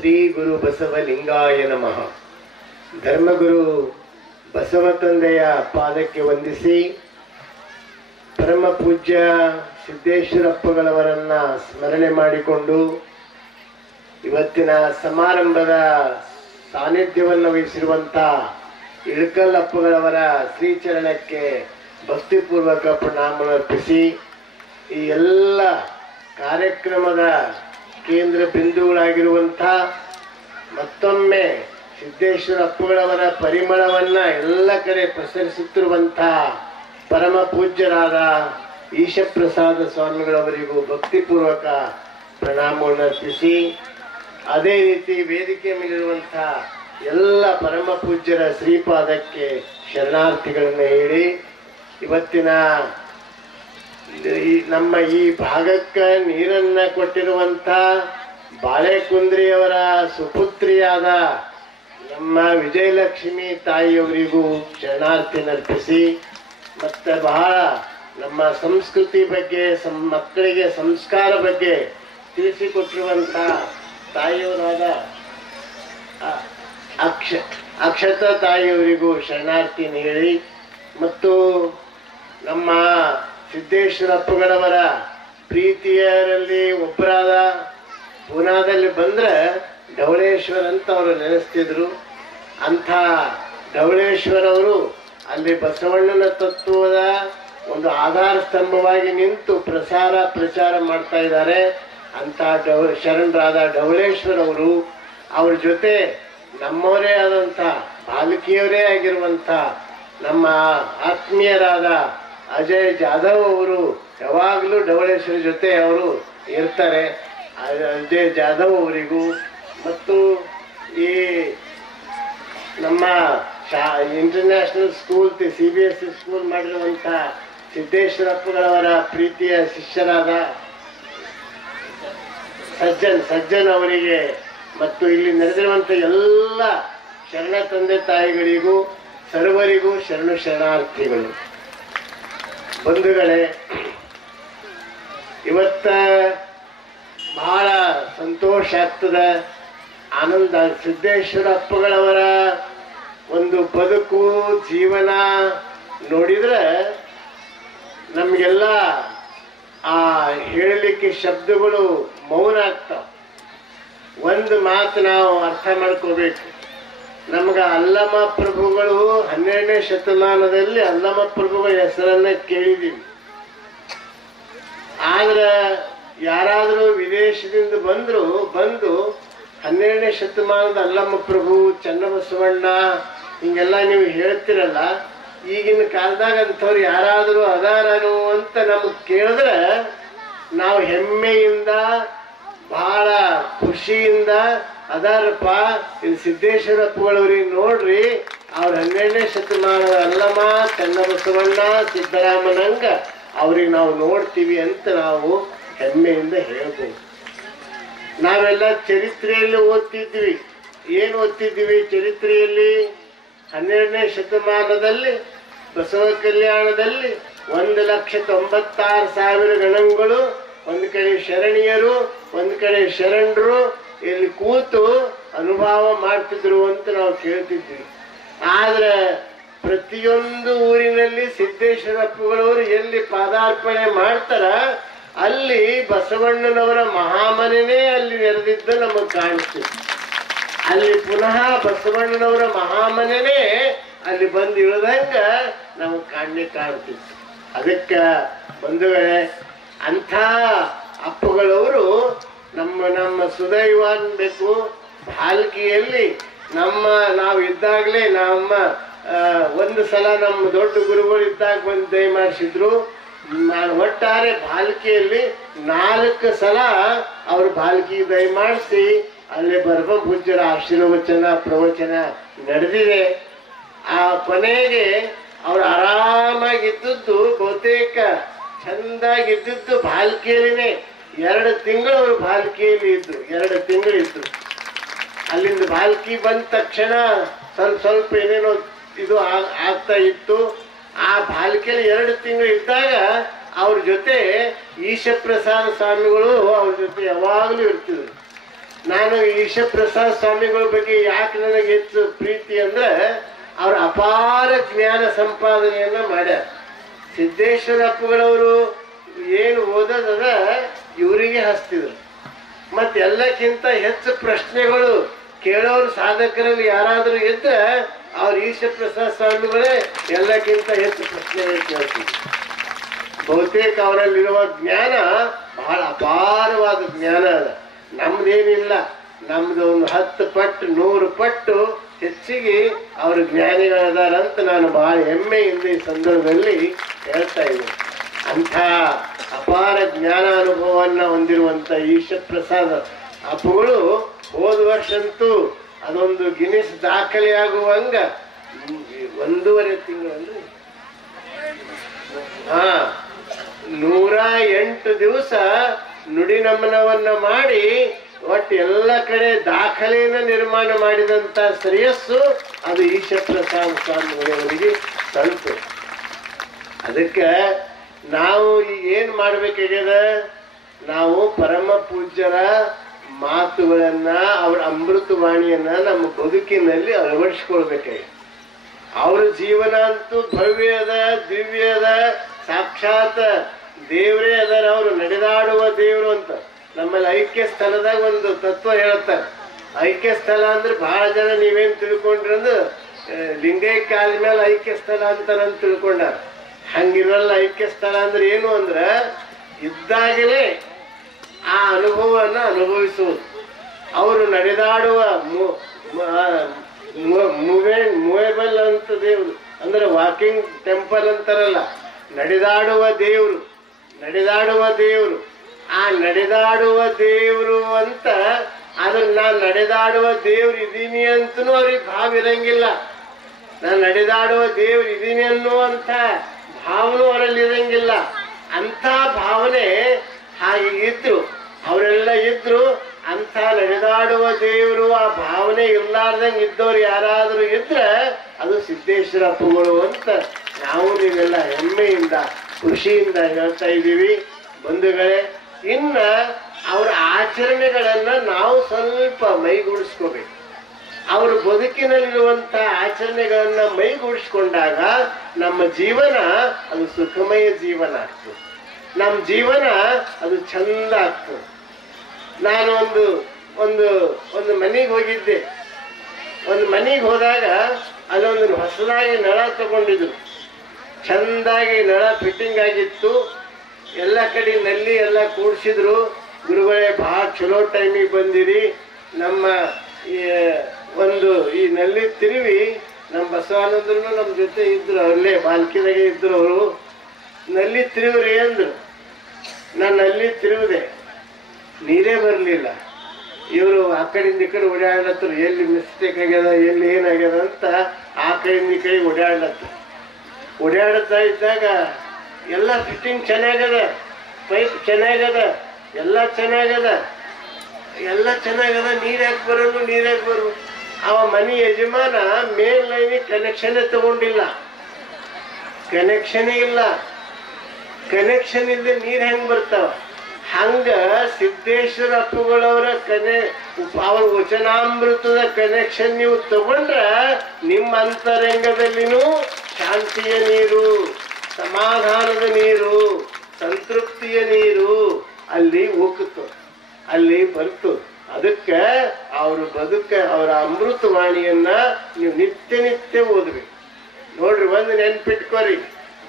ಶ್ರೀ ಗುರು ಬಸವಲಿಂಗಾಯ ನಮಃ. ಧರ್ಮಗುರು ಬಸವ ತಂದೆಯ ಪಾದಕ್ಕೆ ವಂದಿಸಿ ಪರಮ ಪೂಜ್ಯ ಸಿದ್ದೇಶ್ವರಪ್ಪಗಳವರನ್ನ ಸ್ಮರಣೆ ಮಾಡಿಕೊಂಡು ಇವತ್ತಿನ ಸಮಾರಂಭದ ಸಾನ್ನಿಧ್ಯವನ್ನು ವಹಿಸಿರುವಂತ ಇಳಕಲ್ ಅಪ್ಪಗಳವರ ಶ್ರೀಚರಣಕ್ಕೆ ಭಕ್ತಿಪೂರ್ವಕ ಪ್ರಣಾಮ ಅರ್ಪಿಸಿ ಈ ಎಲ್ಲ ಕಾರ್ಯಕ್ರಮದ ಕೇಂದ್ರ ಬಿಂದುಗಳಾಗಿರುವಂಥ ಮತ್ತೊಮ್ಮೆ ಸಿದ್ದೇಶ್ವರ ಅಪ್ಪಗಳವರ ಪರಿಮಳವನ್ನ ಎಲ್ಲ ಕಡೆ ಪ್ರಸರಿಸುತ್ತಿರುವಂಥ ಪರಮ ಪೂಜ್ಯರಾದ ಈಶಪ್ರಸಾದ ಸ್ವಾಮಿಗಳವರಿಗೂ ಭಕ್ತಿಪೂರ್ವಕ ಪ್ರಣಾಮವನ್ನು ಅರ್ಪಿಸಿ, ಅದೇ ರೀತಿ ವೇದಿಕೆ ಮೇಲಿರುವಂಥ ಎಲ್ಲ ಪರಮ ಪೂಜ್ಯರ ಶ್ರೀಪಾದಕ್ಕೆ ಶರಣಾರ್ಥಿಗಳನ್ನು ಹೇಳಿ, ಇವತ್ತಿನ ನಮ್ಮ ಈ ಭಾಗಕ್ಕೆ ನೀರನ್ನ ಕೊಟ್ಟಿರುವಂತ ಬಾಳೆಕುಂದ್ರಿಯವರ ಸುಪುತ್ರಿಯಾದ ನಮ್ಮ ವಿಜಯಲಕ್ಷ್ಮಿ ತಾಯಿಯವರಿಗೂ ಶರಣಾರ್ಥಿ ನರ್ಪಿಸಿ ಮತ್ತೆ ಬಹಳ ನಮ್ಮ ಸಂಸ್ಕೃತಿ ಬಗ್ಗೆ, ಸಂ, ಮಕ್ಕಳಿಗೆ ಸಂಸ್ಕಾರ ಬಗ್ಗೆ ತಿಳಿಸಿಕೊಟ್ಟಿರುವಂತ ತಾಯಿಯವರಾದ ಅಕ್ಷ, ಅಕ್ಷತ ತಾಯಿಯವರಿಗೂ ಶರಣಾರ್ಥಿ ನೀಡಿ ಮತ್ತು ನಮ್ಮ ಸಿದ್ದೇಶ್ವರಪ್ಪಗಳವರ ಪ್ರೀತಿಯರಲ್ಲಿ ಒಬ್ಬರಾದ ಪುನಾದಲ್ಲಿ ಬಂದರೆ ಢವಳೇಶ್ವರ ಅಂತ ಅವರು ನೆನೆಸ್ತಿದ್ರು. ಅಂಥ ಡೌಳೇಶ್ವರವರು ಅಲ್ಲಿ ಬಸವಣ್ಣನ ತತ್ವದ ಒಂದು ಆಧಾರ ಸ್ತಂಭವಾಗಿ ನಿಂತು ಪ್ರಸಾರ ಪ್ರಚಾರ ಮಾಡ್ತಾ ಇದ್ದಾರೆ. ಅಂತ ಡವ ಶರಣರಾದ ಢವಳೇಶ್ವರ ಅವರು ಅವ್ರ ಜೊತೆ ನಮ್ಮವರೇ ಆದಂಥ ಬಾಲಕಿಯವರೇ ಆಗಿರುವಂಥ ನಮ್ಮ ಆತ್ಮೀಯರಾದ ಅಜಯ್ ಜಾಧವ್ ಅವರು ಯಾವಾಗಲೂ ಡವಳೇಶ್ವರ ಜೊತೆ ಅವರು ಇರ್ತಾರೆ. ಅಜಯ್ ಜಾಧವ್ ಅವರಿಗೂ ಮತ್ತು ಈ ನಮ್ಮ Shah international school C B S C school ಮಾಡಿರುವಂಥ ಸಿದ್ದೇಶ್ವರಪ್ಪಗಳವರ ಪ್ರೀತಿಯ ಶಿಷ್ಯರಾದ ಸಜ್ಜನ್ ಸಜ್ಜನ್ ಅವರಿಗೆ ಮತ್ತು ಇಲ್ಲಿ ನಡೆದಿರುವಂಥ ಎಲ್ಲ ಶರಣ ತಂದೆ ತಾಯಿಗಳಿಗೂ, ಸರ್ವರಿಗೂ ಶರಣು ಶರಣಾರ್ಥಿಗಳು. ಬಂಧುಗಳೇ, ಇವತ್ತ ಬಹಳ ಸಂತೋಷ ಆಗ್ತದ. ಆನಂದ ಸಿದ್ದೇಶ್ವರ ಅಪ್ಪಗಳವರ ಒಂದು ಬದುಕು, ಜೀವನ ನೋಡಿದ್ರೆ ನಮಗೆಲ್ಲ ಆ ಹೇಳಲಿಕ್ಕೆ ಶಬ್ದಗಳು ಮೌನ ಆಗ್ತಾವ. ಒಂದು ಮಾತು ನಾವು ಅರ್ಥ ಮಾಡ್ಕೋಬೇಕು. ನಮ್ಗೆ ಅಲ್ಲಮ ಪ್ರಭುಗಳು ಹನ್ನೆರಡನೇ ಶತಮಾನದಲ್ಲಿ ಅಲ್ಲಮ ಪ್ರಭುಗಳ ಹೆಸರನ್ನ ಕೇಳಿದೀವಿ. ಆದ್ರೆ ಯಾರಾದರೂ ವಿದೇಶದಿಂದ ಬಂದ್ರು, ಬಂದು ಹನ್ನೆರಡನೇ ಶತಮಾನದ ಅಲ್ಲಮ್ಮ ಪ್ರಭು, ಚನ್ನಬಸವಣ್ಣ, ಹಿಂಗೆಲ್ಲ ನೀವು ಹೇಳ್ತಿರಲ್ಲ, ಈಗಿನ ಕಾಲದಾಗ ಅಂಥವ್ರು ಯಾರಾದರೂ ಅದಾರನು ಅಂತ ನಮಗೆ ಕೇಳಿದ್ರೆ ನಾವು ಹೆಮ್ಮೆಯಿಂದ ಬಹಳ ಖುಷಿಯಿಂದ ಅದಾರಪ್ಪ ಇದು ಸಿದ್ದೇಶ್ವರಪ್ಪಗಳವ್ರಿಗೆ ನೋಡ್ರಿ, ಅವ್ರ ಹನ್ನೆರಡನೇ ಶತಮಾನದ ಅಲ್ಲಮ್ಮ, ಚನ್ನಬಸವಣ್ಣ, ಸಿದ್ದರಾಮನಂಗ, ಅವ್ರಿಗೆ ನಾವು ನೋಡ್ತೀವಿ ಅಂತ ನಾವು ಹೆಮ್ಮೆಯಿಂದ ಹೇಳ್ಬೋದು. ನಾವೆಲ್ಲ ಚರಿತ್ರೆಯಲ್ಲಿ ಓದ್ತಿದ್ವಿ. ಏನು ಓದ್ತಿದ್ವಿ ಚರಿತ್ರೆಯಲ್ಲಿ? ಹನ್ನೆರಡನೇ ಶತಮಾನದಲ್ಲಿ, ಬಸವ ಕಲ್ಯಾಣದಲ್ಲಿ ಒಂದು ಲಕ್ಷ ತೊಂಬತ್ತಾರು ಸಾವಿರ ಗಣಗಳು ಒಂದು ಕಡೆ ಶರಣಿಯರು, ಒಂದು ಕಡೆ ಶರಣರು ಇಲ್ಲಿ ಕೂತು ಅನುಭವ ಮಾಡ್ತಿದ್ರು ಅಂತ ನಾವು ಕೇಳ್ತಿದ್ವಿ ಆದ್ರೆ ಪ್ರತಿಯೊಂದು ಊರಿನಲ್ಲಿ ಸಿದ್ದೇಶ್ವರಪ್ಪಗಳವರು ಎಲ್ಲಿ ಪಾದಾರ್ಪಣೆ ಮಾಡ್ತಾರ, ಅಲ್ಲಿ ಬಸವಣ್ಣನವರ ಮಹಾಮನೆನೇ ಅಲ್ಲಿ ನೆರೆದಿದ್ದು ನಮಗೆ ಕಾಣಿಸ್ತಿದೆ. ಅಲ್ಲಿ ಪುನಃ ಬಸವಣ್ಣನವರ ಮಹಾಮನೆನೇ ಅಲ್ಲಿ ಬಂದು ಇಳಿದಂಗ ನಮಗೆ ಕಾಣಲಿಕ್ಕೆ ಕಾಣ್ತಿತ್ತು ಅದಕ್ಕೆ ಬಂಧುಗಳೇ ಅಂಥ ಅಪ್ಪಗಳವರು ನಮ್ಮ ನಮ್ಮ ಸುದೈವ ಅನ್ಬೇಕು ಭಾಲ್ಕಿಯಲ್ಲಿ ನಮ್ಮ ನಾವು ಇದ್ದಾಗಲೇ ನಮ್ಮ ಒಂದು ಸಲ ನಮ್ಮ ದೊಡ್ಡ ಗುರುಗಳು ಇದ್ದಾಗ ಬಂದು ದಯ ಮಾಡಿಸಿದ್ರು. ನಾನು ಒಟ್ಟಾರೆ ಬಾಲ್ಕಿಯಲ್ಲಿ ನಾಲ್ಕು ಸಲ ಅವರು ಬಾಲ್ಕಿ ದಯ ಮಾಡಿಸಿ, ಅಲ್ಲಿ ಬರ್ಮ ಪೂಜ್ಯರ ಆಶೀರ್ವಚನ ಪ್ರವಚನ ನಡೆದಿದೆ. ಆ ಕೊನೆಗೆ ಅವರು ಆರಾಮಾಗಿದ್ದದ್ದು ಬಹುತೇಕ ಚಂದಾಗಿದ್ದದ್ದು ಬಾಲ್ಕಿಯಲ್ಲಿನೆ ಎರಡು ತಿಂಗಳು ಅವರು ಬಾಲ್ಕಿಯಲ್ಲಿ ಇದ್ರು, ಎರಡು ತಿಂಗಳು ಇದ್ರು ಅಲ್ಲಿಂದ ಬಾಲ್ಕಿ ಬಂದ ತಕ್ಷಣ ಸ್ವಲ್ಪ ಸ್ವಲ್ಪ ಏನೇನೋ ಇದು ಆಗ್ತಾ ಇತ್ತು. ಆ ಬಾಲ್ಕಿಯಲ್ಲಿ ಎರಡು ತಿಂಗಳು ಇದ್ದಾಗ ಅವ್ರ ಜೊತೆ ಈಶಪ್ರಸಾದ ಸ್ವಾಮಿಗಳು ಅವ್ರ ಜೊತೆ ಯಾವಾಗಲೂ ಇರ್ತಿದ್ರು. ನಾನು ಈಶಪ್ರಸಾದ್ ಸ್ವಾಮಿಗಳ ಬಗ್ಗೆ ಯಾಕೆ ನನಗೆ ಹೆಚ್ಚು ಪ್ರೀತಿ ಅಂದ್ರೆ ಅವ್ರ ಅಪಾರ ಜ್ಞಾನ ಸಂಪಾದನೆಯನ್ನ ಮಾಡ್ಯಾರ. ಸಿದ್ದೇಶ್ವರ ಅಪ್ಪಗಳವರು ಏನು ಓದೋದದ ಇವರಿಗೆ ಮತ್ತೆ ಎಲ್ಲಕ್ಕಿಂತ ಹೆಚ್ಚು ಪ್ರಶ್ನೆಗಳು ಕೇಳೋರು ಸಾಧಕರಲ್ಲಿ ಯಾರಾದರೂ ಇದ್ರೆ ಅವ್ರ ಈಶಪ್ರಸಾದ್ ಸ್ವಾಮಿಗಳೇ ಎಲ್ಲಕ್ಕಿಂತ ಹೆಚ್ಚು ಪ್ರಶ್ನೆ ಕೇಳ್ತಿದ್ರು ಬಹುತೇಕ ಅವರಲ್ಲಿರುವ ಜ್ಞಾನ ಬಹಳ ಅಪಾರವಾದ ಜ್ಞಾನ ಅದ. ನಮ್ದೇನಿಲ್ಲ. ನಮ್ದು ಒಂದು ಹತ್ತು ಪಟ್ಟು, ನೂರು ಪಟ್ಟು ಹೆಚ್ಚಿಗೆ ಅವರು ಜ್ಞಾನಿಗಳದಾರಂತ ನಾನು ಬಹಳ ಹೆಮ್ಮೆಯಿಂದ ಈ ಸಂದರ್ಭದಲ್ಲಿ ಹೇಳ್ತಾ ಇದ್ದೀನಿ. ಅಂಥ ಅಪಾರ ಜ್ಞಾನ ಅನುಭವವನ್ನು ಹೊಂದಿರುವಂಥ ಪ್ರಸಾದ್ ಅಪ್ಪುಗಳು ಹೋದ ವರ್ಷ ಅಂತೂ ಅದೊಂದು ಗಿನಿಸ್ ದಾಖಲೆಯಾಗುವಂಗ ಒಂದೂವರೆ ತಿಂಗಳು ಅಂದ್ರೆ ಹಾ, ನೂರ ಎಂಟು ದಿವಸ ನುಡಿ ನಮನವನ್ನ ಮಾಡಿ ಒಟ್ಟು ಎಲ್ಲ ಕಡೆ ದಾಖಲೆಯನ್ನ ನಿರ್ಮಾಣ ಮಾಡಿದಂತ ಶ್ರೇಯಸ್ಸು ಅದು ಈಶಪ್ರಸಾದ್ ಸ್ವಾಮಿಗಳವರಿಗೆ ತಲುಪು. ಅದಕ್ಕೆ ನಾವು ಈಗ ಏನ್ ಮಾಡ್ಬೇಕಾಗ್ಯದ? ನಾವು ಪರಮ ಪೂಜ್ಯರ ಮಾತುಗಳನ್ನ, ಅವ್ರ ಅಮೃತವಾಣಿಯನ್ನ ನಮ್ಮ ಬದುಕಿನಲ್ಲಿ ಅಳವಡಿಸ್ಕೊಳ್ಬೇಕಾಗಿದೆ ಅವ್ರ ಜೀವನ ಅಂತೂ ಭವ್ಯದ ದಿವ್ಯದ ಸಾಕ್ಷಾತ್ ದೇವರೇ ಅದರ ಅವರು, ನಡೆದಾಡುವ ದೇವರು ಅಂತ. ನಮ್ಮಲ್ಲಿ ಐಕ್ಯ ಸ್ಥಳದಾಗ ಒಂದು ತತ್ವ ಹೇಳ್ತಾರೆ ಐಕ್ಯ ಸ್ಥಳ ಅಂದ್ರೆ ಬಹಳ ಜನ ನೀವೇನ್ ತಿಳ್ಕೊಂಡ್ರಿ ಅಂದ್ರೆ ಆ, ಲಿಂಗೈಕ್ಯ ಆದ್ಮೇಲೆ ಐಕ್ಯ ಸ್ಥಳ ಅಂತಾರಂತ ತಿಳ್ಕೊಂಡಾರ. ಹಂಗಿರಲ್ಲ ಐಕ್ಯ ಸ್ಥಳ ಅಂದ್ರೆ ಏನು ಅಂದ್ರೆ ಇದ್ದಾಗಲೇ ಆ ಅನುಭವವನ್ನ ಅನುಭವಿಸುವುದು. ಅವರು ನಡೆದಾಡುವ ಮೂವೇ ಮೂವೇಬಲ್ ಅಂತ ದೇವ್ರು ಅಂದ್ರೆ ವಾಕಿಂಗ್ ಟೆಂಪಲ್ ಅಂತಾರಲ್ಲ ನಡೆದಾಡುವ ದೇವ್ರು ನಡೆದಾಡುವ ದೇವ್ರು. ಆ ನಡೆದಾಡುವ ದೇವರು ಅಂತ ಅದ್ರ ನಾನು ನಡೆದಾಡುವ ದೇವ್ರು ಇದ್ದೀನಿ ಅಂತನೂ ಅವ್ರಿಗೆ ಭಾವ ಇರಂಗಿಲ್ಲ. ನಾನು ನಡೆದಾಡುವ ದೇವ್ರು ಇದ್ದೀನಿ ಅನ್ನುವಂಥ ಭಾವನೂ ಅವರಲ್ಲಿ ಇರಂಗಿಲ್ಲ. ಅಂಥ ಭಾವನೆ ಹಾಗೆ ಇದ್ರು. ಅವರೆಲ್ಲ ಇದ್ರು, ಅಂಥ ನಡೆದಾಡುವ ದೇವರು ಆ ಭಾವನೆ ಇರ್ಲಾರ್ದಂಗೆ ಇದ್ದವ್ರು ಯಾರಾದರೂ ಇದ್ರೆ ಅದು ಸಿದ್ದೇಶ್ವರ ಅಪ್ಪಗಳು ಅಂತ ನಾವು ನೀವೆಲ್ಲ ಹೆಮ್ಮೆಯಿಂದ, ಖುಷಿಯಿಂದ ಹೇಳ್ತಾ ಇದ್ದೀವಿ. ಬಂಧುಗಳೇ ಇನ್ನ ಅವರ ಆಚರಣೆಗಳನ್ನ ನಾವು ಸ್ವಲ್ಪ ಮೈಗೂಡಿಸ್ಕೋಬೇಕು. ಅವ್ರ ಬದುಕಿನಲ್ಲಿರುವಂತ ಆಚರಣೆಗಳನ್ನ ಮೈಗೂಡಿಸ್ಕೊಂಡಾಗ ನಮ್ಮ ಜೀವನ ಅದು ಸುಖಮಯ ಜೀವನ ಆಗ್ತದೆ. ನಮ್ಮ ಜೀವನ ಅದು ಚಂದ ಆಗ್ತದೆ. ನಾನು ಒಂದು ಒಂದು ಒಂದು ಮನೆಗೆ ಹೋಗಿದ್ದೆ. ಒಂದು ಮನೆಗೆ ಹೋದಾಗ ಅಲ್ಲೊಂದು ಹೊಸದಾಗಿ ನಳ ತಗೊಂಡಿದ್ರು. ಚಂದಾಗಿ ನಳ ಫಿಟ್ಟಿಂಗ್ ಆಗಿತ್ತು. ಎಲ್ಲ ಕಡೆ ನಲ್ಲಿ ಎಲ್ಲ ಕೂಡಿಸಿದ್ರು. ಗುರುಗಳೇ ಭಾಳ ಚಲೋ ಟೈಮಿಗೆ ಬಂದಿರಿ. ನಮ್ಮ ಒಂದು ಈ ನಲ್ಲಿ ತಿರುವಿ, ನಮ್ಮ ಬಸವಾನಂದ್ರು ನಮ್ಮ ಜೊತೆ ಇದ್ರು ಅಲ್ಲೇ ಬಾಲ್ಕಿದಾಗೆ ಇದ್ರು ಅವರು. ನಲ್ಲಿ ತಿರುವ್ರಿ ಅಂದ್ರು. ನಾನು ನಲ್ಲಿ ತಿರುವುದೆ. ನೀರೇ ಬರಲಿಲ್ಲ. ಇವರು ಆ ಕಡೆಯಿಂದ ಈ ಕಡೆ ಓಡಾಡ್ಲತ್ತರು ಎಲ್ಲಿ ಮಿಸ್ಟೇಕ್ ಆಗ್ಯದ, ಎಲ್ಲಿ ಏನಾಗ್ಯದ ಅಂತ ಆ ಕಡೆಯಿಂದ ಈ ಕಡೆ ಓಡಾಡ್ಲತ್ತರು ಓಡಾಡ್ತಾ ಇದ್ದಾಗ ಎಲ್ಲ ಫಿಟ್ಟಿಂಗ್ ಚೆನ್ನಾಗದ ಪೈಪ್ ಚೆನ್ನಾಗದ, ಎಲ್ಲ ಚೆನ್ನಾಗದ ಎಲ್ಲ ಚೆನ್ನಾಗದ, ನೀರು ಯಾಕೆ ಬರೋದು, ನೀರ್ ಯಾಕೆ ಬರು ಅವ ಮನೆ ಯಜಮಾನ ಮೇನ್ ಲೈನಿಗೆ ಕನೆಕ್ಷನ್ ತಗೊಂಡಿಲ್ಲ. ಕನೆಕ್ಷನ್ ಇಲ್ಲ. ಕನೆಕ್ಷನ್ ಇಲ್ಲದೆ ನೀರು ಹೆಂಗೆ ಬರ್ತಾವ? ಹಂಗ ಸಿದ್ದೇಶ್ವರ ಅಪ್ಪುಗಳವರ ಕನೆ, ಅವ್ರ ವಚನಾಮೃತದ ಕನೆಕ್ಷನ್ ನೀವು ತಗೊಂಡ್ರೆ ನಿಮ್ಮ ಅಂತರಂಗದಲ್ಲಿನೂ ಶಾಂತಿಯ ನೀರು ಸಮಾಧಾನದ ನೀರು, ಸಂತೃಪ್ತಿಯ ನೀರು ಅಲ್ಲಿ ಉಕ್ಕುತ್ತು ಅಲ್ಲಿ ಬರ್ತು ಅದಕ್ಕೆ ಅವರು ಬದುಕ, ಅವರ ಅಮೃತವಾಣಿಯನ್ನ ನೀವು ನಿತ್ಯ ನಿತ್ಯ ಓದ್ಬೇಕು. ನೋಡ್ರಿ, ಒಂದು ನೆನ್ಪಿಟ್ಕೋರಿ.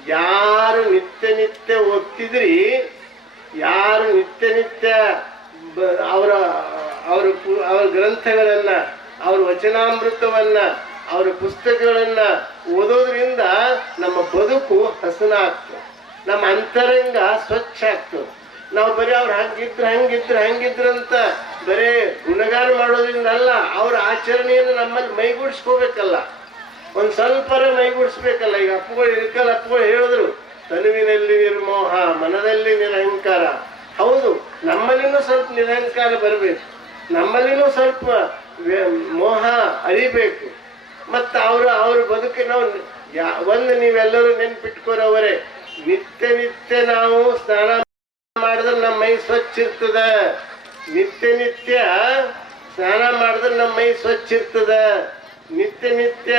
ಯಾರು ನಿತ್ಯ ನಿತ್ಯ ಓದ್ತಿದ್ರಿ, ಯಾರು ನಿತ್ಯ ನಿತ್ಯ ಅವರ ಅವರ ಅವ್ರ ಅವರ ಗ್ರಂಥಗಳನ್ನ, ಅವ್ರ ವಚನಾಮೃತವನ್ನ, ಅವರ ಪುಸ್ತಕಗಳನ್ನ ಓದೋದ್ರಿಂದ ನಮ್ಮ ಬದುಕು ಹಸನ ಆಗ್ತದೆ ನಮ್ಮ ಅಂತರಂಗ ಸ್ವಚ್ಛ ಆಗ್ತದೆ. ನಾವು ಬರೀ ಅವ್ರು ಹಂಗಿದ್ರೆ ಹಂಗಿದ್ರೆ ಹಂಗಿದ್ರು ಅಂತ ಬರೀ ಗುಣಗಾನ ಮಾಡೋದ್ರಿಂದ ಅಲ್ಲ ಅವ್ರ ಆಚರಣೆಯನ್ನು ನಮ್ಮಲ್ಲಿ ಮೈಗೂಡಿಸ್ಕೋಬೇಕಲ್ಲ. ಒಂದು ಸ್ವಲ್ಪರ ಮೈಗೂಡಿಸ್ಬೇಕಲ್ಲ. ಈಗ ಅಪ್ಪಗಳು ಇರ್ಕಲ್ಲ, ಅಪ್ಪಗಳು ಹೇಳಿದ್ರು, ತನುವಿನಲ್ಲಿ ನಿರ್ಮೋಹ, ಮನದಲ್ಲಿ ನಿರಹಂಕಾರ ಹೌದು, ನಮ್ಮಲ್ಲಿನೂ ಸ್ವಲ್ಪ ನಿರಹಂಕಾರ ಬರಬೇಕು. ನಮ್ಮಲ್ಲಿನೂ ಸ್ವಲ್ಪ ಮೋಹ ಅರಿಬೇಕು ಮತ್ತು ಅವರು, ಅವ್ರ ಬದುಕಿನ ಒಂದು ನೀವೆಲ್ಲರೂ ನೆನ್ಪಿಟ್ಕೋರವರೇ ನಿತ್ಯ ನಿತ್ಯ ನಾವು ಸ್ನಾನ ಮಾಡಿದ್ರೆ ನಮ್ಮ ಮೈ ಸ್ವಚ್ಛ ಇರ್ತದ. ನಿತ್ಯ ನಿತ್ಯ ಸ್ನಾನ ಮಾಡಿದ್ರೆ ನಮ್ಮ ಮೈ ಸ್ವಚ್ಛ ಇರ್ತದ. ನಿತ್ಯ ನಿತ್ಯ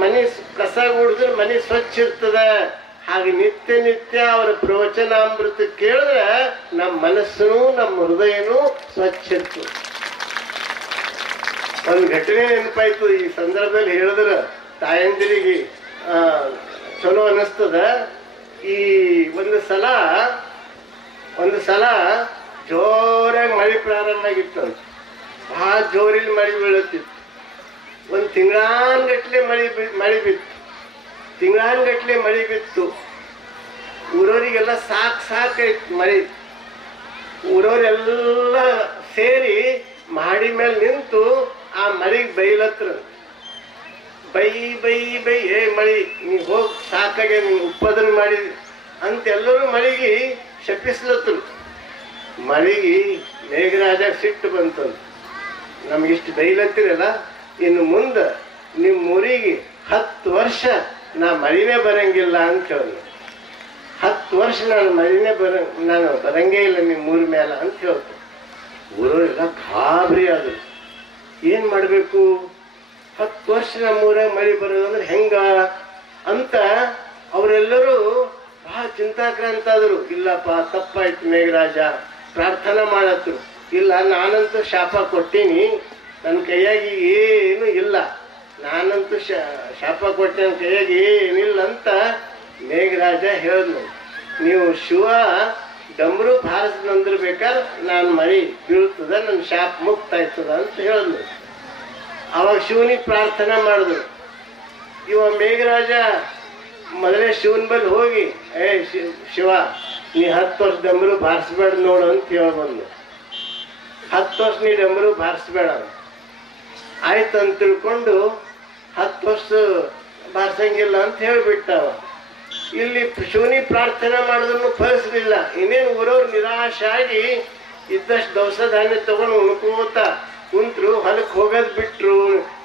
ಮನಿ ಕಸ ಗುಡಿದ್ರೆ ಮನಿ ಸ್ವಚ್ಛ ಇರ್ತದ. ಹಾಗೆ ನಿತ್ಯ ನಿತ್ಯ ಅವರ ಪ್ರವಚನಾಮೃತ ಕೇಳಿದ್ರೆ ನಮ್ಮ ಮನಸ್ಸು ನಮ್ಮ ಹೃದಯನೂ ಸ್ವಚ್ಛ ಇರ್ತದೆ. ಒಂದು ಘಟನೆ ನೆನಪಾಯ್ತು. ಈ ಸಂದರ್ಭದಲ್ಲಿ ಹೇಳಿದ್ರೆ ತಾಯಂದಿರಿಗೆ ಚಲೋ ಅನಿಸ್ತದ ಈ ಒಂದು ಸಲ ಒಂದು ಸಲ ಜೋರಾಗಿ ಮಳೆ ಪ್ರಾರಂಭ ಆಗಿತ್ತು. ಭಾಳ ಜೋರಿಲ್ ಮಳೆ ಬೀಳುತ್ತಿತ್ತು. ಒಂದು ತಿಂಗಳಾನ್ಗಟ್ಲೆ ಮಳೆ ಬಿ- ಮಳೆ ಬಿತ್ತು. ತಿಂಗಳಾನ್ಗಟ್ಲೆ ಮಳೆ ಬಿತ್ತು. ಊರವರಿಗೆಲ್ಲ ಸಾಕ್ ಸಾಕಾಯ್ತು ಮಳೆ. ಊರವರೆಲ್ಲ ಸೇರಿ ಮಾಡಿ ಮೇಲೆ ನಿಂತು ಆ ಮಳೆಗೆ ಬೈಲತ್ರ. ಬೈ ಬೈ ಬೈ, ಏ ಮಳಿ, ನೀ ಹೋಗಿ ಸಾಕಾಗೆ ಉತ್ಪಾದನೆ ಮಾಡಿದ್ರಿ ಅಂತ ಎಲ್ಲರೂ ಮಳಿಗೆ ಶಪಿಸ್ಲತ್ರು ಮಳಿಗೆ ಮೇಘರಾಜ ಸಿಟ್ಟು ಬಂತಂತ ನಮ್ಗಿಷ್ಟು ಬೈಲತ್ತಿರಲ್ಲ ಇನ್ನು ಮುಂದೆ ನಿಮ್ಮ ಊರಿಗೆ ಹತ್ತು ವರ್ಷ ನಾ ಮಳಿನೇ ಬರಂಗಿಲ್ಲ ಅಂತ ಹೇಳಿದ್ರು. ಹತ್ತು ವರ್ಷ ನಾನು ಮಳಿನೇ ಬರ, ನಾನು ಬರಂಗೇ ಇಲ್ಲ ನಿಮ್ಮ ಊರ ಮೇಲೆ ಅಂತ ಹೇಳ್ತು ಊರವರೆಲ್ಲ ಗಾಬರಿ ಆದರು. ಏನು ಮಾಡಬೇಕು? ಹತ್ತು ವರ್ಷ ನಮ್ಮೂರಾಗ ಮಳೆ ಬರೋದು ಅಂದ್ರೆ ಹೆಂಗ ಅಂತ ಅವರೆಲ್ಲರೂ ಬಹಳ ಚಿಂತಾಕ್ರಾಂತ ಆದರು. ಇಲ್ಲಪ್ಪ, ತಪ್ಪಾಯ್ತು ಮೇಘರಾಜ, ಪ್ರಾರ್ಥನಾ ಮಾಡತ್ರು. ಇಲ್ಲ, ನಾನಂತೂ ಶಾಪ ಕೊಟ್ಟೀನಿ. ನನ್ನ ಕೈಯಾಗಿ ಏನು ಇಲ್ಲ. ನಾನಂತೂ ಶಾಪ ಕೊಟ್ಟೆ, ನನ್ನ ಕೈಯಾಗಿ ಏನಿಲ್ಲ ಅಂತ ಮೇಘರಾಜ ಹೇಳಿದ್ನು ನೀವು ಶಿವ, ಡಮ್ರು ಭಾರತದಂದ್ರೆ ಬೇಕಾದ್ರೆ ನಾನು ಮರಿ ಬೀಳ್ತದ, ನನ್ನ ಶಾಪ ಮುಕ್ತಾಯ್ತದ ಅಂತ ಹೇಳಿದ್ನು ಅವಾಗ ಶಿವನಿಗೆ ಪ್ರಾರ್ಥನೆ ಮಾಡಿದ್ರು. ಇವ ಮೇಘರಾಜ, ಮೊದಲೇ ಶಿವನ ಬಳಿ ಹೋಗಿ, ಏ ಶಿವ, ನೀ ಹತ್ತು ವರ್ಷ ಡಂಬರು ಬಾರಿಸ್ಬೇಡ ನೋಡು ಅಂತ ಹೇಳ್ಬಂದು ಹತ್ತು ವರ್ಷ ನೀ ಡಂಬರು ಬಾರಿಸ್ಬೇಡ ಆಯ್ತು ಅಂತ ತಿಳ್ಕೊಂಡು ಹತ್ತು ವರ್ಷ ಬಾರಿಸಂಗಿಲ್ಲ ಅಂತ ಹೇಳಿಬಿಟ್ಟ ಅವ ಇಲ್ಲಿ ಶಿವನಿ ಪ್ರಾರ್ಥನೆ ಮಾಡಿದ್ರು ಫಲಿಸಲಿಲ್ಲ. ಇನ್ನೇನು ಊರವ್ರು ನಿರಾಶೆ ಆಗಿ ಇದ್ದಷ್ಟು ದವಸ ಧಾನ್ಯ ತಗೊಂಡು ಉಣ್ಕೋತ ಕುಂತ್ರು ಹೊಲಕ್ಕೆ ಹೋಗೋದು ಬಿಟ್ರು,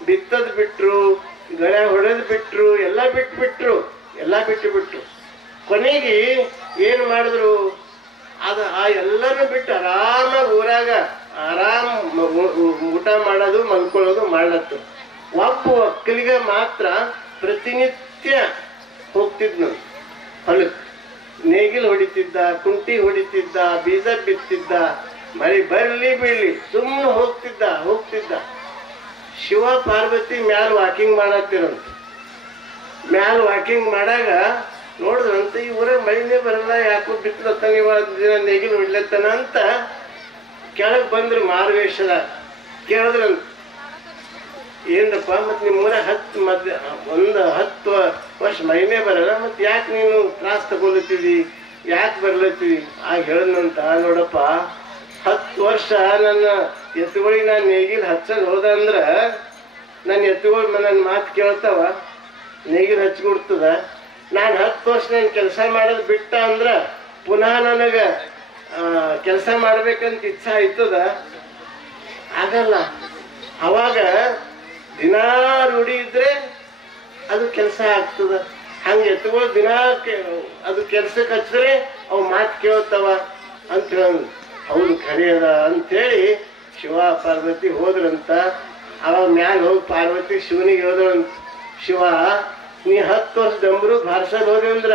ಬಿತ್ತದ್ ಬಿಟ್ರು, ಗಳೆ ಹೊಡೆದ್ ಬಿಟ್ರು, ಎಲ್ಲ ಬಿಟ್ಟು ಬಿಟ್ರು ಎಲ್ಲ ಬಿಟ್ಟು ಬಿಟ್ರು ಕೊನೆಗೆ ಏನು ಮಾಡಿದ್ರು? ಅದು ಆ ಎಲ್ಲರೂ ಬಿಟ್ಟು ಆರಾಮಾಗಿ ಊರಾಗ, ಆರಾಮ್ ಊಟ ಮಾಡೋದು, ಮಲ್ಕೊಳ್ಳೋದು ಮಾಡ್ಲತ್ತು. ಒಬ್ಬ ಒಕ್ಕಲಿಗ ಮಾತ್ರ ಪ್ರತಿನಿತ್ಯ ಹೋಗ್ತಿದ್ನು. ಹೊಲಕ್ಕೆ ನೇಗಿಲು ಹೊಡಿತಿದ್ದ, ಕುಂಟಿ ಹೊಡಿತಿದ್ದ, ಬೀಜ ಬಿತ್ತಿದ್ದ, ಮಳೆ ಬರಲಿ ಬೀಳ್ಲಿ. ಹೋಗ್ತಿದ್ದ ಶಿವ ಪಾರ್ವತಿ ಮ್ಯಾಲ ವಾಕಿಂಗ್ ಮಾಡತ್ತಿರಂತ ಮ್ಯಾಲ ವಾಕಿಂಗ್ ಮಾಡಾಗ ನೋಡಿದ್ರಂತ ಈ ಊರಾಗ ಮಳಿನೇ ಬರಲ್ಲ, ಯಾಕೋ ಬಿತ್ತಲತ್ತಾನ ಇವ ದಿನ ನೆಗಿನ ಹೊಡ್ಲತ್ತಾನ ಅಂತ ಕೆಳಗೆ ಬಂದ್ರು ಮಾರುವೇಷದ ಕೇಳಿದ್ರಂತ ಏನಪ್ಪ ಮತ್ತೆ ನಿಮ್ಮ ಊರ ಹತ್ತು ಮಧ್ಯ ಒಂದು ಹತ್ತು ವರ್ಷ ಮೈನೇ ಬರಲ್ಲ, ಮತ್ತೆ ಯಾಕೆ ನೀನು ತ್ರಾಸ್ ತಗೊಲತ್ತಿದಿ ಯಾಕೆ ಬರ್ಲತ್ತಿದಿ? ಆಗ ಹೇಳಂತ ನೋಡಪ್ಪ ಹತ್ತು ವರ್ಷ ನನ್ನ ಎತ್ತುಗಳಿಗೆ ನಾನು ನೇಗಿಲ್ ಹಚ್ಚಲ್ ಹೋದ ಅಂದ್ರ ನನ್ನ ಎತ್ತುಗಳು ನನ್ನ ಮಾತು ಕೇಳ್ತಾವ, ನೇಗಿಲ್ ಹಚ್ಕೊಡ್ತದ ನಾನು ಹತ್ತು ವರ್ಷ ನಾನು ಕೆಲಸ ಮಾಡೋದು ಬಿಟ್ಟ ಅಂದ್ರ ಪುನಃ ನನಗೆ ಕೆಲಸ ಮಾಡ್ಬೇಕಂತ ಇಚ್ಛೆ ಆಯ್ತದ ಆಗಲ್ಲ. ಅವಾಗ ದಿನಾ ರೂಢಿ ಇದ್ರೆ ಅದು ಕೆಲಸ ಆಗ್ತದ. ಹಂಗೆ ಎತ್ತುಗಳು ದಿನ ಅದು ಕೆಲ್ಸಕ್ಕೆ ಹಚ್ಚಿದ್ರೆ ಅವು ಮಾತು ಕೇಳ್ತಾವ ಅಂತ ಹೇಳಿ ಅದ ಅಂತೇಳಿ ಶಿವ ಪಾರ್ವತಿ ಹೋದ್ರಂತ ಅವಾಗ ಮ್ಯಾಲ ಹೋಗಿ ಪಾರ್ವತಿ ಶಿವನಿಗೆ ಹೋದ್ರಂತ. ಶಿವ, ನೀ ಹತ್ತು ವರ್ಷ ಡಂಬ್ರು ಬಾರ್ಸೋದು ಹೋದೆ ಅಂದ್ರ,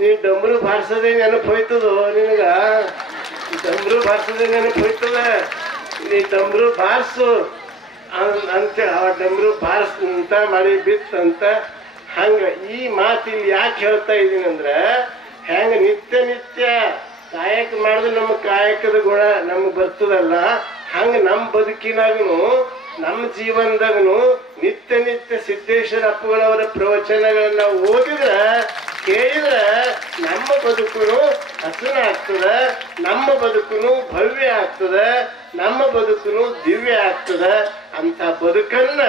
ನೀ ಡಂಬ್ರು ಬಾರ್ಸೋದೇ ನೆನಪು ಹೋಯ್ತದೋ ನಿನಗ? ಡಂಬ್ರು ಬಾರ್ಸೋದೇ ನೆನಪು ಹೋಯ್ತದ? ನೀ ಡಂಬ್ರು ಬಾರಿಸು. ಅಂತ ಆ ಡಂಬ್ರು ಅಂತ ಮಳೆ ಬಿತ್ತಂತ ಹಂಗ ಈ ಮಾತು ಇಲ್ಲಿ ಯಾಕೆ ಹೇಳ್ತಾ ಇದೀನಿ ಅಂದ್ರೆ ಹೆಂಗ ನಿತ್ಯ ನಿತ್ಯ ಕಾಯಕ ಮಾಡಿದ್ರೆ ನಮ್ಮ ಕಾಯಕದ ಗುಣ ನಮ್ಗೆ ಬರ್ತದಲ್ಲ, ಹಂಗ ನಮ್ಮ ಬದುಕಿನಾಗನು, ನಮ್ಮ ಜೀವನದಾಗನು ನಿತ್ಯ ನಿತ್ಯ ಸಿದ್ದೇಶ್ವರ ಅಪ್ಪಗಳವರ ಪ್ರವಚನಗಳನ್ನ ಓದಿದ್ರ, ಕೇಳಿದ್ರ ನಮ್ಮ ಬದುಕು ಹಸನ ಆಗ್ತದ, ನಮ್ಮ ಬದುಕುನು ಭವ್ಯ ಆಗ್ತದ, ನಮ್ಮ ಬದುಕು ದಿವ್ಯ ಆಗ್ತದ. ಅಂತ ಬದುಕನ್ನ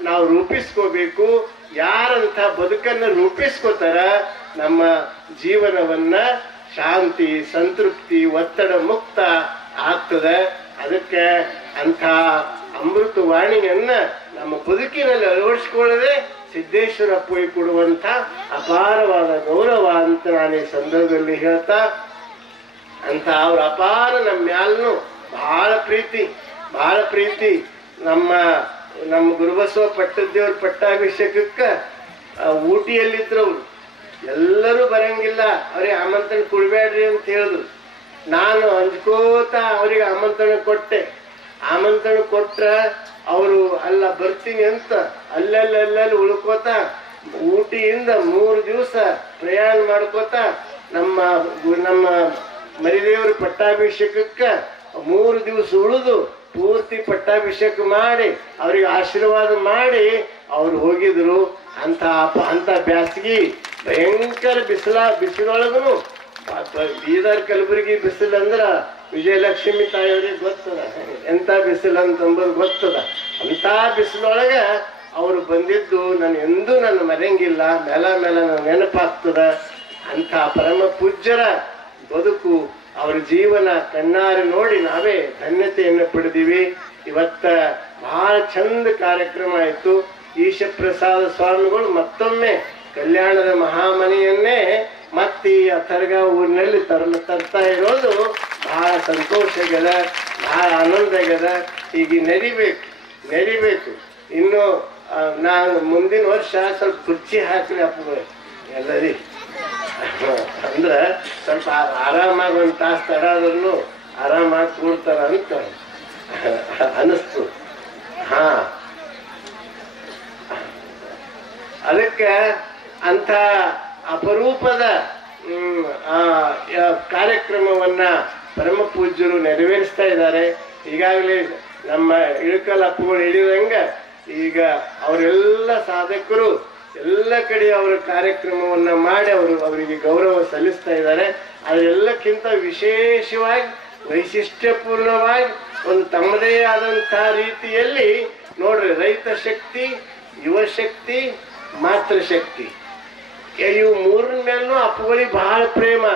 ನಾವು ರೂಪಿಸ್ಕೋಬೇಕು. ಯಾರಂತ ಬದುಕನ್ನ ರೂಪಿಸ್ಕೋತಾರ ನಮ್ಮ ಜೀವನವನ್ನ ಶಾಂತಿ, ಸಂತೃಪ್ತಿ, ಒತ್ತಡ ಮುಕ್ತ ಆಗ್ತದೆ. ಅದಕ್ಕೆ ಅಂಥ ಅಮೃತ ವಾಣಿಯನ್ನ ನಮ್ಮ ಬದುಕಿನಲ್ಲಿ ಅಳವಡಿಸ್ಕೊಳ್ಳದೆ ಸಿದ್ದೇಶ್ವರ ಪೋಯಿ ಕೊಡುವಂಥ ಅಪಾರವಾದ ಗೌರವ ಅಂತ ನಾನು ಈ ಸಂದರ್ಭದಲ್ಲಿ ಹೇಳ್ತಾ ಅಂತ ಅವ್ರ ಅಪಾರ ನಮ್ಮ ಮ್ಯಾಲನು ಬಹಳ ಪ್ರೀತಿ ಬಹಳ ಪ್ರೀತಿ. ನಮ್ಮ ನಮ್ಮ ಗುರುಬಸವ ಪಟ್ಟದೇವ್ರ ಪಟ್ಟಾಭಿಷೇಕಕ್ಕೆ ಊಟಿಯಲ್ಲಿದ್ರವ್ರು ಎಲ್ಲರೂ ಬರಂಗಿಲ್ಲ. ಅವ್ರಿಗೆ ಆಮಂತ್ರಣ ಕೊಡ್ಬೇಡ್ರಿ ಅಂತ ಹೇಳಿದ್ರು. ನಾನು ಅಂಜ್ಕೋತ ಅವ್ರಿಗೆ ಆಮಂತ್ರಣ ಕೊಟ್ಟೆ. ಆಮಂತ್ರಣ ಕೊಟ್ರ ಅವರು ಅಲ್ಲ ಬರ್ತೀನಿ ಅಂತ ಅಲ್ಲಲ್ಲಿ ಅಲ್ಲಲ್ಲಿ ಉಳ್ಕೋತ ಊಟಿಯಿಂದ ಮೂರು ದಿವಸ ಪ್ರಯಾಣ ಮಾಡ್ಕೋತ ನಮ್ಮ ನಮ್ಮ ಮರಿದೇವ್ರ ಪಟ್ಟಾಭಿಷೇಕಕ್ಕೆ ಮೂರು ದಿವಸ ಉಳಿದು ಪೂರ್ತಿ ಪಟ್ಟಾಭಿಷೇಕ ಮಾಡಿ ಅವ್ರಿಗೆ ಆಶೀರ್ವಾದ ಮಾಡಿ ಅವ್ರು ಹೋಗಿದ್ರು. ಅಂತ ಅಂತ ಬ್ಯಾಸಗಿ. ಭಯಂಕರ ಬಿಸಿಲ ಬಿಸಿಲೊಳಗೂ ಬೀದರ್ ಕಲಬುರಗಿ ಬಿಸಿಲು ಅಂದ್ರ ವಿಜಯಲಕ್ಷ್ಮಿ ತಾಯಿಯವ್ರಿಗೆ ಗೊತ್ತದ. ಎಂತ ಬಿಸಿಲು ಅಂತಂಬುದು ಗೊತ್ತದ. ಅಂತ ಬಿಸಿಲೊಳಗ ಅವ್ರು ಬಂದಿದ್ದು ನಾನು ಎಂದೂ ನನ್ನ ಮರೆಯಂಗಿಲ್ಲ ಮೇಲ ಮೇಲ ನನ್ನ ನೆನಪಾಗ್ತದ. ಅಂಥ ಪರಮ ಪೂಜ್ಯರ ಬದುಕು ಅವರ ಜೀವನ ಕಣ್ಣಾರೆ ನೋಡಿ ನಾವೇ ಧನ್ಯತೆಯನ್ನು ಪಡೆದಿವಿ. ಇವತ್ತ ಬಹಳ ಚಂದ ಕಾರ್ಯಕ್ರಮ ಆಯಿತು. ಈಶಪ್ರಸಾದ ಸ್ವಾಮಿಗಳು ಮತ್ತೊಮ್ಮೆ ಕಲ್ಯಾಣದ ಮಹಾಮನೆಯನ್ನೇ ಮತ್ತೆ ಆ ಅಥರ್ಗ ಊರಿನಲ್ಲಿ ತರಲು ತರ್ತಾ ಇರೋದು ಬಹಳ ಸಂತೋಷಗದ, ಬಹಳ ಆನಂದಗದ ಈಗ ನಡಿಬೇಕು ನಡಿಬೇಕು ಇನ್ನು ನಾನು ಮುಂದಿನ ವರ್ಷ ಸ್ವಲ್ಪ ಕುರ್ಚಿ ಹಾಕ್ರಿ ಅಪ್ಪ ಎಲ್ಲರಿ. ಅಂದ್ರೆ ಸ್ವಲ್ಪ ಆರಾಮಾಗಿ ಒಂದು ತಾಸು ತಡ ಆರಾಮಾಗಿ ಕೂಡ್ತಾರ ಅಂತ ಅನಿಸ್ತು. ಹಾ. ಅದಕ್ಕೆ ಅಂಥ ಅಪರೂಪದ ಕಾರ್ಯಕ್ರಮವನ್ನ ಪರಮ ಪೂಜ್ಯರು ನೆರವೇರಿಸ್ತಾ ಇದ್ದಾರೆ. ಈಗಾಗಲೇ ನಮ್ಮ ಇಳಕಲ್ ಅಪ್ಪುಗಳು ಹೇಳಿದಂಗ ಈಗ ಅವರೆಲ್ಲ ಸಾಧಕರು ಎಲ್ಲ ಕಡೆ ಅವರ ಕಾರ್ಯಕ್ರಮವನ್ನ ಮಾಡಿ ಅವರು ಅವರಿಗೆ ಗೌರವ ಸಲ್ಲಿಸ್ತಾ ಇದ್ದಾರೆ. ಅದೆಲ್ಲಕ್ಕಿಂತ ವಿಶೇಷವಾಗಿ, ವೈಶಿಷ್ಟ್ಯಪೂರ್ಣವಾಗಿ ಒಂದು ತಮ್ಮದೇ ಆದಂತಹ ರೀತಿಯಲ್ಲಿ ನೋಡ್ರಿ, ರೈತ ಶಕ್ತಿ, ಯುವ ಶಕ್ತಿ ಮಾತೃಶಕ್ತಿ ಇವು ಮೂರನ ಮೇಲೂ ಅಪ್ಪಗಳಿಗೆ ಬಹಳ ಪ್ರೇಮ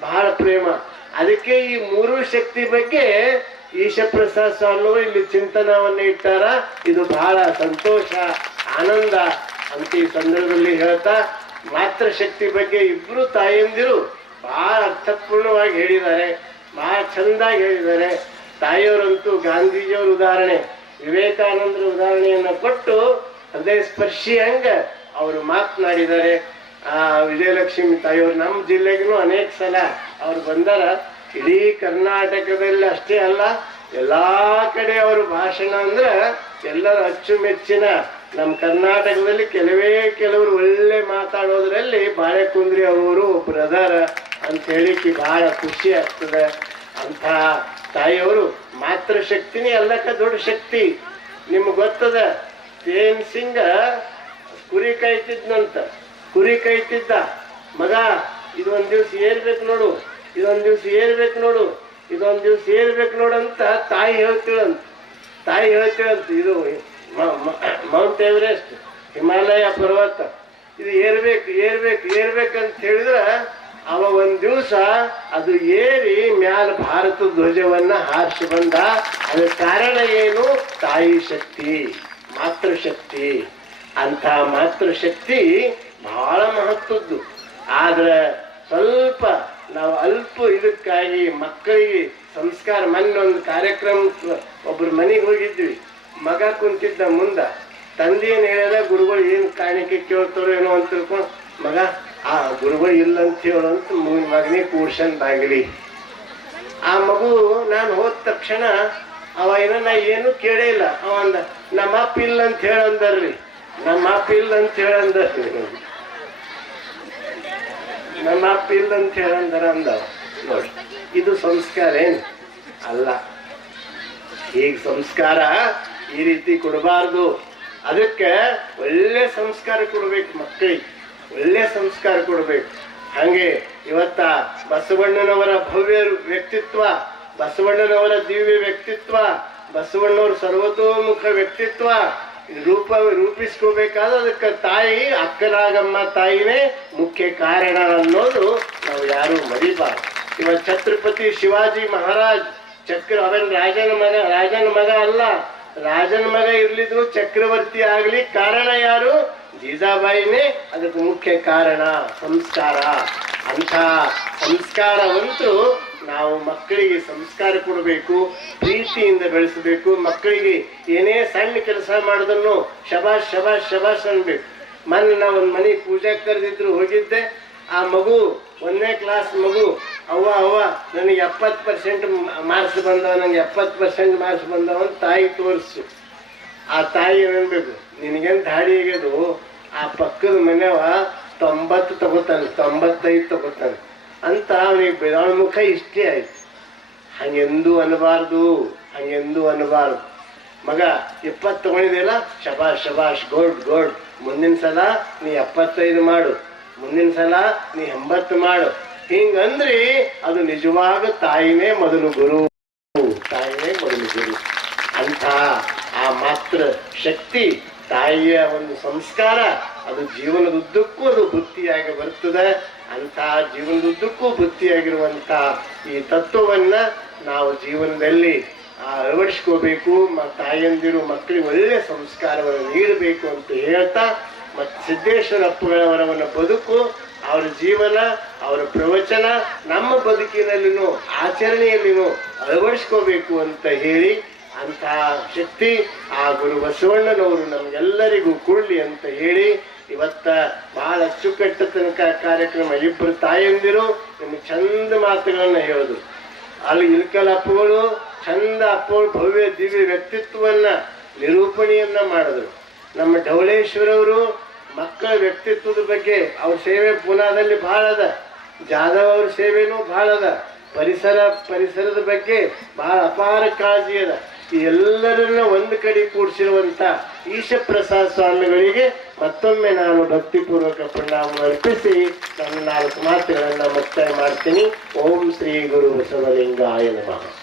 ಬಹಳ ಪ್ರೇಮ. ಅದಕ್ಕೆ ಈ ಮೂರು ಶಕ್ತಿ ಬಗ್ಗೆ ಈಶಪ್ರಸಾದ್ ಸ್ವಾಮಿಗಳು ಇಲ್ಲಿ ಚಿಂತನವನ್ನು ಇಟ್ಟಾರ. ಇದು ಬಹಳ ಸಂತೋಷ, ಆನಂದ ಅಂತ ಈ ಸಂದರ್ಭದಲ್ಲಿ ಹೇಳ್ತಾ ಮಾತೃಶಕ್ತಿ ಬಗ್ಗೆ ಇಬ್ರು ತಾಯಂದಿರು ಬಹಳ ಅರ್ಥಪೂರ್ಣವಾಗಿ ಹೇಳಿದ್ದಾರೆ ಬಹಳ ಚಂದಾಗಿ ಹೇಳಿದ್ದಾರೆ. ತಾಯಿಯವರಂತೂ ಗಾಂಧೀಜಿಯವ್ರ ಉದಾಹರಣೆ, ವಿವೇಕಾನಂದರ ಉದಾಹರಣೆಯನ್ನು ಕೊಟ್ಟು ಹೃದಯ ಸ್ಪರ್ಶಿ ಹಂಗ ಅವರು ಮಾತನಾಡಿದ್ದಾರೆ. ವಿಜಯಲಕ್ಷ್ಮಿ ತಾಯಿಯವರು ನಮ್ಮ ಜಿಲ್ಲೆಗೂ ಅನೇಕ ಸಲ ಅವ್ರು ಬಂದಾರ. ಇಡೀ ಕರ್ನಾಟಕದಲ್ಲಿ ಅಷ್ಟೇ ಅಲ್ಲ, ಎಲ್ಲಾ ಕಡೆ ಅವರು ಭಾಷಣ ಅಂದ್ರೆ ಎಲ್ಲರ ಅಚ್ಚುಮೆಚ್ಚಿನ. ನಮ್ಮ ಕರ್ನಾಟಕದಲ್ಲಿ ಕೆಲವೇ ಕೆಲವರು ಒಳ್ಳೆ ಮಾತಾಡೋದ್ರಲ್ಲಿ ಬಾಳೆಕುಂದ್ರಿ ಅವರು ಒಬ್ರು ಅದಾರ ಅಂತ ಹೇಳಿಕ್ಕೆ ಬಹಳ ಖುಷಿ ಆಗ್ತದೆ. ಅಂತ ತಾಯಿಯವರು ಮಾತೃಶಕ್ತಿನೇ ಎಲ್ಲಕ್ಕ ದೊಡ್ಡ ಶಕ್ತಿ. ನಿಮ್ಗೆ ಗೊತ್ತದ, ತೇನ್ ಸಿಂಗ ಕುರಿ ಕಾಯ್ತಿದ್ನಂತ. ಕುರಿ ಕೈತಿದ್ದ ಮಗ, ಇದೊಂದ್ ದಿವ್ಸ ಏರ್ಬೇಕು ನೋಡು. ಇದೊಂದ್ ದಿವ್ಸ ಏರ್ಬೇಕು ನೋಡು. ಇದೊಂದ್ ದಿವ್ಸ ಏರ್ಬೇಕು ನೋಡು ಅಂತ ತಾಯಿ ಹೇಳ್ತೀಳಂತ. ತಾಯಿ ಹೇಳ್ತೀಳಂತ. ಇದು ಮೌಂಟ್ ಎವರೆಸ್ಟ್, ಹಿಮಾಲಯ ಪರ್ವತ. ಇದು ಏರ್ಬೇಕು ಏರ್ಬೇಕು ಅಂತ ಹೇಳಿದ್ರ ಅವ ಒಂದ್ ದಿವಸ ಅದು ಏರಿ ಮ್ಯಾಲ ಭಾರತ ಧ್ವಜವನ್ನ ಹಾರಿಸಿ ಬಂದ. ಅದ್ರ ಕಾರಣ ಏನು? ತಾಯಿ ಶಕ್ತಿ ಮಾತೃಶಕ್ತಿ ಅಂತ ಮಾತೃಶಕ್ತಿ ಬಹಳ ಮಹತ್ವದ್ದು. ಆದ್ರೆ ಸ್ವಲ್ಪ ನಾವು ಅಲ್ಪ ಇದಕ್ಕಾಗಿ ಮಕ್ಕಳಿಗೆ ಸಂಸ್ಕಾರ, ಮೊನ್ನೆ ಒಂದು ಕಾರ್ಯಕ್ರಮ ಒಬ್ರು ಮನೆಗೆ ಹೋಗಿದ್ವಿ. ಮಗ ಕುಂತಿದ್ದ ಮುಂದ. ತಂದೆ ಏನು ಹೇಳ್ಯಾರ ಗುರುಗಳು ಏನು ಕಾಣಿಕೆ ಕೇಳ್ತಾರೋ ಏನೋ ಅಂತ ತಿಳ್ಕೊಂಡು ಮಗ, ಆ ಗುರುಗಳು ಇಲ್ಲ ಅಂತ ಹೇಳಂತ ಕೂರ್ಸನ್ ಬಾಗಿಲಿ. ಆ ಮಗು ನಾನು ಹೋದ ತಕ್ಷಣ, ಅವ ಏನ, ನಾ ಏನು ಕೇಳೇ ಇಲ್ಲ. ಅವ ಅಂದ ನಮ್ಮ ಅಪ್ಪ ಇಲ್ಲ ಅಂತ ಹೇಳಂದರ್ರಿ. ನಮ್ಮ ಅಪ್ಪ ಇಲ್ಲ ಅಂತ ಹೇಳಂದರ್ರಿ. ನಮ್ಮ ಅಪ್ಪ ಇಲ್ಲ ಅಂತ ಹೇಳಂದರ ಅಂದವ ನೋಡಿ, ಇದು ಸಂಸ್ಕಾರ ಏನು? ಅಲ್ಲ. ಈಗ ಸಂಸ್ಕಾರ ಈ ರೀತಿ ಕೊಡಬಾರ್ದು. ಅದಕ್ಕೆ ಒಳ್ಳೆ ಸಂಸ್ಕಾರ ಕೊಡ್ಬೇಕು ಮಕ್ಕಳಿಗೆ. ಒಳ್ಳೆ ಸಂಸ್ಕಾರ ಕೊಡ್ಬೇಕು. ಹಂಗೆ ಇವತ್ತ ಬಸವಣ್ಣನವರ ಭವ್ಯ ವ್ಯಕ್ತಿತ್ವ, ಬಸವಣ್ಣನವರ ದಿವ್ಯ ವ್ಯಕ್ತಿತ್ವ, ಬಸವಣ್ಣವ್ರ ಸರ್ವತೋಮುಖ ವ್ಯಕ್ತಿತ್ವ ರೂಪ ರೂಪಿಸ್ಕೋಬೇಕಾದ್ರೆ ಅದಕ್ಕೆ ತಾಯಿ, ಅಕ್ಕನಾಗಮ್ಮ ತಾಯಿನೇ ಮುಖ್ಯ ಕಾರಣ ಅನ್ನೋದು ನಾವು ಯಾರು ಮರಿಬಾರ್ದು. ಇವ ಛತ್ರಪತಿ ಶಿವಾಜಿ ಮಹಾರಾಜ್, ಚಕ್ರ, ಅವನ್ ರಾಜನ ಮಗ ರಾಜನ ಮಗ ಅಲ್ಲ. ರಾಜನ ಮಗ ಇರ್ಲಿದ್ರು ಚಕ್ರವರ್ತಿ ಆಗ್ಲಿ ಕಾರಣ ಯಾರು? ಜೀಜಾಬಾಯಿನೇ ಅದಕ್ಕೆ ಮುಖ್ಯ ಕಾರಣ, ಸಂಸ್ಕಾರ. ಅಂತ ಸಂಸ್ಕಾರವಂತೂ ನಾವು ಮಕ್ಕಳಿಗೆ ಸಂಸ್ಕಾರ ಕೊಡಬೇಕು, ಪ್ರೀತಿಯಿಂದ ಬೆಳೆಸಬೇಕು, ಮಕ್ಕಳಿಗೆ ಏನೇ ಸಣ್ಣ ಕೆಲಸ ಮಾಡೋದನ್ನು ಶಬಾಷ್ ಶಬಾಷ್ ಶಬಾಷ್ ಅನ್ಬೇಕು. ಮೊನ್ನೆ ನಾವು ಒಂದು ಮನೆ ಪೂಜೆ ಕರೆದಿದ್ರು ಹೋಗಿದ್ದೆ, ಆ ಮಗು ಒಂದನೇ ಕ್ಲಾಸ್ ಮಗು, ಅವ್ವ ಅವ್ವ, ನನಗೆ ಎಪ್ಪತ್ತು ಪರ್ಸೆಂಟ್ ಮಾರ್ಕ್ಸ್ ಬಂದವ ನನಗೆ ಎಪ್ಪತ್ತು ಪರ್ಸೆಂಟ್ ಮಾರ್ಕ್ಸ್ ಬಂದವ ಅಂತ ತಾಯಿ ತೋರಿಸು. ಆ ತಾಯಿ ಏನಬೇಕು, ನಿನಗೇನು ದಾಡಿ ಆಗ್ಯದು, ಆ ಪಕ್ಕದ ಮನೆಯವ ತೊಂಬತ್ತು ತಗೋತಾನೆ, ತೊಂಬತ್ತೈದು ತಗೋತಾನೆ. ಅಂತ ಅವನಿಗೆ ಬೆದಾಳ ಮುಖ ಇಷ್ಟೇ ಆಯ್ತು. ಹಂಗೆಂದೂ ಅನ್ನಬಾರ್ದು ಹಂಗೆಂದೂ ಅನ್ನಬಾರ್ದು. ಮಗ ಇಪ್ಪತ್ತು ತಗೊಂಡಿದೆಯಲ್ಲ? ಶಬಾಷ್ ಶಬಾಷ್, ಗೋಡ್ ಗೋಡ್. ಮುಂದಿನ ಸಲ ನೀ ಎಪ್ಪತ್ತೈದು ಮಾಡು. ಮುಂದಿನ ಸಲ ನೀ ಎಂಬತ್ತು ಮಾಡು. ಹಿಂಗಂದ್ರಿ ಅದು ನಿಜವಾಗ ತಾಯಿನೇ ಮೊದಲು ಗುರು. ತಾಯಿನೇ ಮೊದಲು ಗುರು. ಅಂತ ಆ ಮಾತ್ರ ಶಕ್ತಿ ತಾಯಿಯ ಒಂದು ಸಂಸ್ಕಾರ. ಅದು ಜೀವನದುದ್ದಕ್ಕೂ ಅದು ವೃತ್ತಿಯಾಗಿ ಬರ್ತದೆ. ಅಂತ ಜೀವನದುದ್ದಕ್ಕೂ ಬುತ್ತಿಯಾಗಿರುವಂತ ಈ ತತ್ವವನ್ನ ನಾವು ಜೀವನದಲ್ಲಿ ಅಳವಡಿಸ್ಕೋಬೇಕು ತಾಯಂದಿರು, ಮಕ್ಕಳಿಗೆ ಒಳ್ಳೆ ಸಂಸ್ಕಾರವನ್ನು ನೀಡಬೇಕು ಅಂತ ಹೇಳ್ತಾ ಮತ್ತು ಸಿದ್ದೇಶ್ವರಪ್ಪಗಳವರವನ್ನ ಬದುಕು, ಅವರ ಜೀವನ, ಅವರ ಪ್ರವಚನ, ನಮ್ಮ ಬದುಕಿನಲ್ಲಿನೂ, ಆಚರಣೆಯಲ್ಲಿನೂ ಅಳವಡಿಸ್ಕೋಬೇಕು ಅಂತ ಹೇಳಿ ಅಂತಹ ಶಕ್ತಿ ಆ ಗುರು ಬಸವಣ್ಣನವರು ನಮ್ಗೆಲ್ಲರಿಗೂ ಕೊಡ್ಲಿ ಅಂತ ಹೇಳಿ ಇವತ್ತ ಬಹಳ ಅಚ್ಚುಕಟ್ಟ ತನಕ ಕಾರ್ಯಕ್ರಮ. ಇಬ್ಬರು ತಾಯಂದಿರು ನಿಮ್ಗೆ ಚಂದ ಮಾತುಗಳನ್ನ ಹೇಳುದು. ಅಲ್ಲಿ ಇಲ್ಕಲ್ ಅಪ್ಪಗಳು, ಚಂದ ಅಪ್ಪಗಳು ಭವ್ಯ ದಿವ್ಯ ವ್ಯಕ್ತಿತ್ವವನ್ನ ನಿರೂಪಣೆಯನ್ನ ಮಾಡಿದ್ರು. ನಮ್ಮ ಢವಳೇಶ್ವರವರು ಮಕ್ಕಳ ವ್ಯಕ್ತಿತ್ವದ ಬಗ್ಗೆ ಅವ್ರ ಸೇವೆ ಪುನಾದಲ್ಲಿ ಬಹಳ ಅದ. ಜಾಧವ್ ಅವ್ರ ಸೇವೆನೂ ಬಹಳ ಅದ. ಪರಿಸರ, ಪರಿಸರದ ಬಗ್ಗೆ ಬಹಳ ಅಪಾರ ಕಾಳಜಿ ಅದ. ಎಲ್ಲರನ್ನ ಒಂದು ಕಡೆ ಕೂಡಿಸಿರುವಂತ ಈಶಪ್ರಸಾದ ಸ್ವಾಮಿಗಳಿಗೆ ಮತ್ತೊಮ್ಮೆ ನಾನು ಭಕ್ತಿಪೂರ್ವಕ ಪ್ರಣಾಮ ಅರ್ಪಿಸಿ ನನ್ನ ನಾಲ್ಕು ಮಾತುಗಳನ್ನ ಮುಕ್ತಾಯ ಮಾಡ್ತೀನಿ. ಓಂ ಶ್ರೀ ಗುರು ಬಸವಲಿಂಗಾಯ ನಮಃ.